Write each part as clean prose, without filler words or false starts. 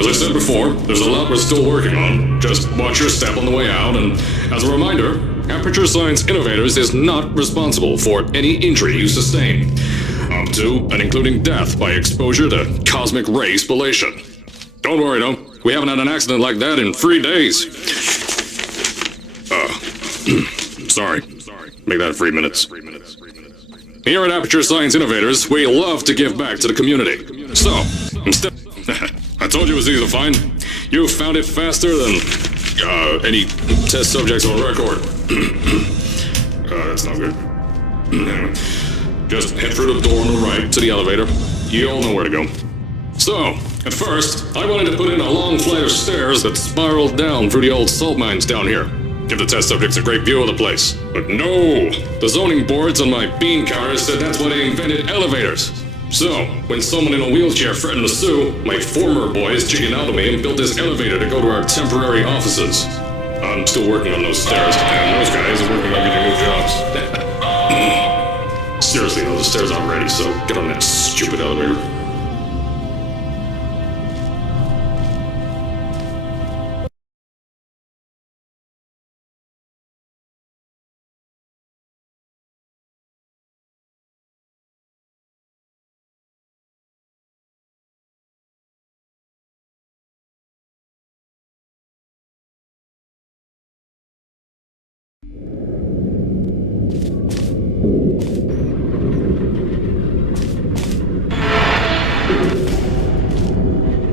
As I said before, there's a lot we're still working on. Just watch your step on the way out, and as a reminder, Aperture Science Innovators is not responsible for any injury you sustain, up to and including death by exposure to cosmic ray spallation. Don't worry, though. We haven't had an accident like that in 3 days. Sorry. Make that 3 minutes. Here at Aperture Science Innovators, we love to give back to the community. So, instead... I told you it was easy to find. You found it faster than any test subjects on record. That's not good. Anyway, just head through the door on the right to the elevator. You all know where to go. So, at first, I wanted to put in a long flight of stairs that spiraled down through the old salt mines down here. Give the test subjects a great view of the place. But no! The zoning boards on my bean counters said that's why they invented elevators. So, when someone in a wheelchair threatened to sue, my former boys chickened out of me and built this elevator to go to our temporary offices. I'm still working on those stairs, and those guys are working on getting new jobs. Seriously though, the stairs aren't ready, so get on that stupid elevator.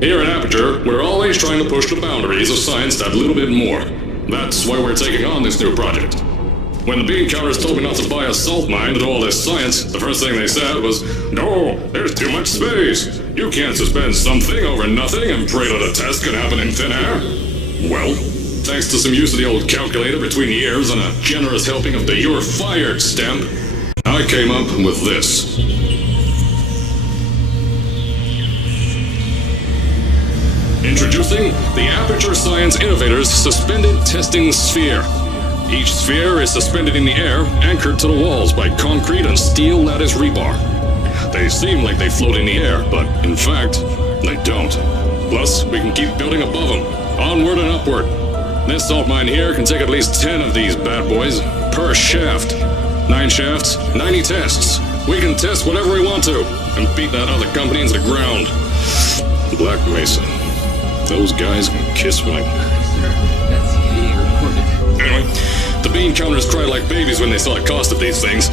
Here at Aperture, we're always trying to push the boundaries of science that little bit more. That's why we're taking on this new project. When the bean counters told me not to buy a salt mine to do all this science, the first thing they said was, "No, there's too much space. You can't suspend something over nothing and pray that a test can happen in thin air." Well, thanks to some use of the old calculator between the ears and a generous helping of the "You're Fired" stamp, I came up with this. Introducing the Aperture Science Innovators Suspended Testing Sphere. Each sphere is suspended in the air, anchored to the walls by concrete and steel lattice rebar. They seem like they float in the air, but in fact, they don't. Plus, we can keep building above them, onward and upward. This salt mine here can take at least 10 of these bad boys per shaft. 9 shafts, 90 tests. We can test whatever we want to, and beat that other company into the ground. Black Mesa. Those guys can kiss my... Anyway, the bean counters cried like babies when they saw the cost of these things,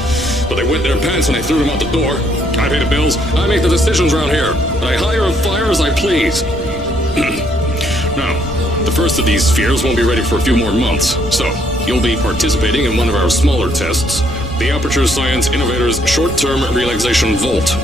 but they wet their pants when I threw them out the door. I pay the bills, I make the decisions around here, and I hire and fire as I please. Now, the first of these spheres won't be ready for a few more months, so you'll be participating in one of our smaller tests, the Aperture Science Innovators Short-Term Relaxation Vault.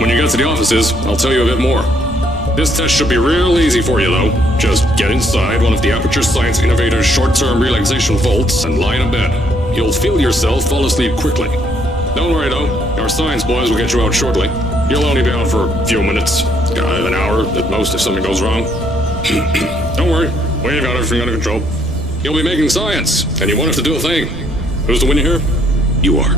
When you get to the offices, I'll tell you a bit more. This test should be real easy for you, though. Just get inside one of the Aperture Science Innovators short-term relaxation vaults and lie in a bed. You'll feel yourself fall asleep quickly. Don't worry, though. Our science boys will get you out shortly. You'll only be out for a few minutes. An hour at most if something goes wrong. Don't worry. We've got everything under control. You'll be making science, and you won't have to do a thing. Who's the winner here? You are.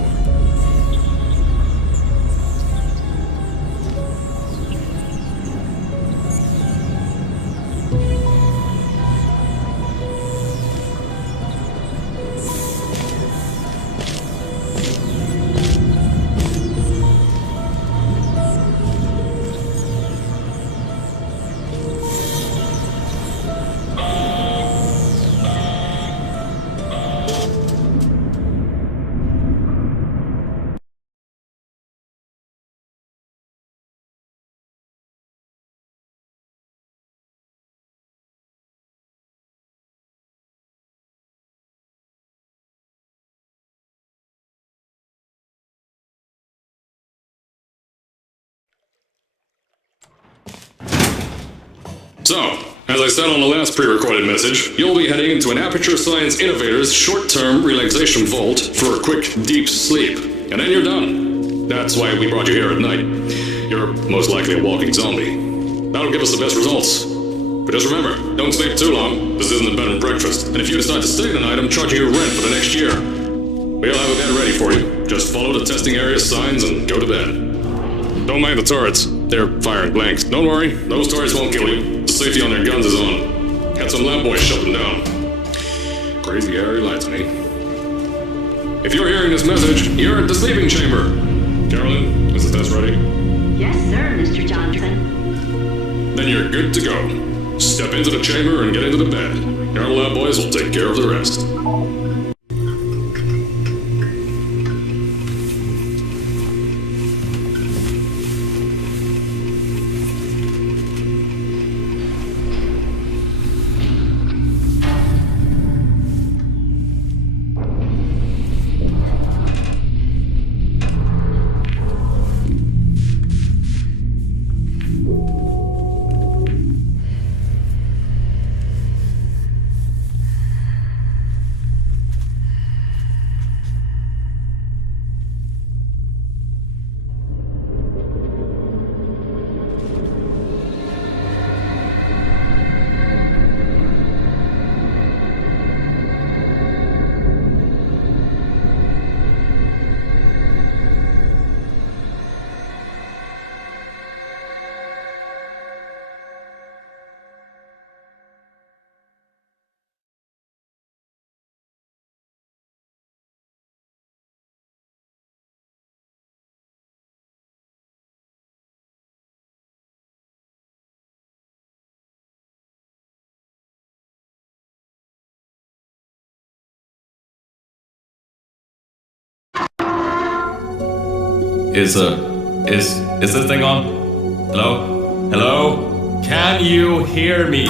So, as I said on the last pre-recorded message, you'll be heading into an Aperture Science Innovators short-term relaxation vault for a quick, deep sleep. And then you're done. That's why we brought you here at night. You're most likely a walking zombie. That'll give us the best results. But just remember, don't stay too long. This isn't a bed and breakfast. And if you decide to stay tonight, I'm charging you rent for the next year. We'll have a bed ready for you. Just follow the testing area signs and go to bed. Don't mind the turrets. They're firing blanks. Don't worry, those turrets won't kill you. The safety on their guns is on. Had some lab boys shut them down. Crazy Harry lied to me. If you're hearing this message, you're at the sleeping chamber. Carolyn, is the test ready? Yes, sir, Mr. Johnson. Then you're good to go. Step into the chamber and get into the bed. Our lab boys will take care of the rest. Is this thing on? Hello? Hello? Can you hear me?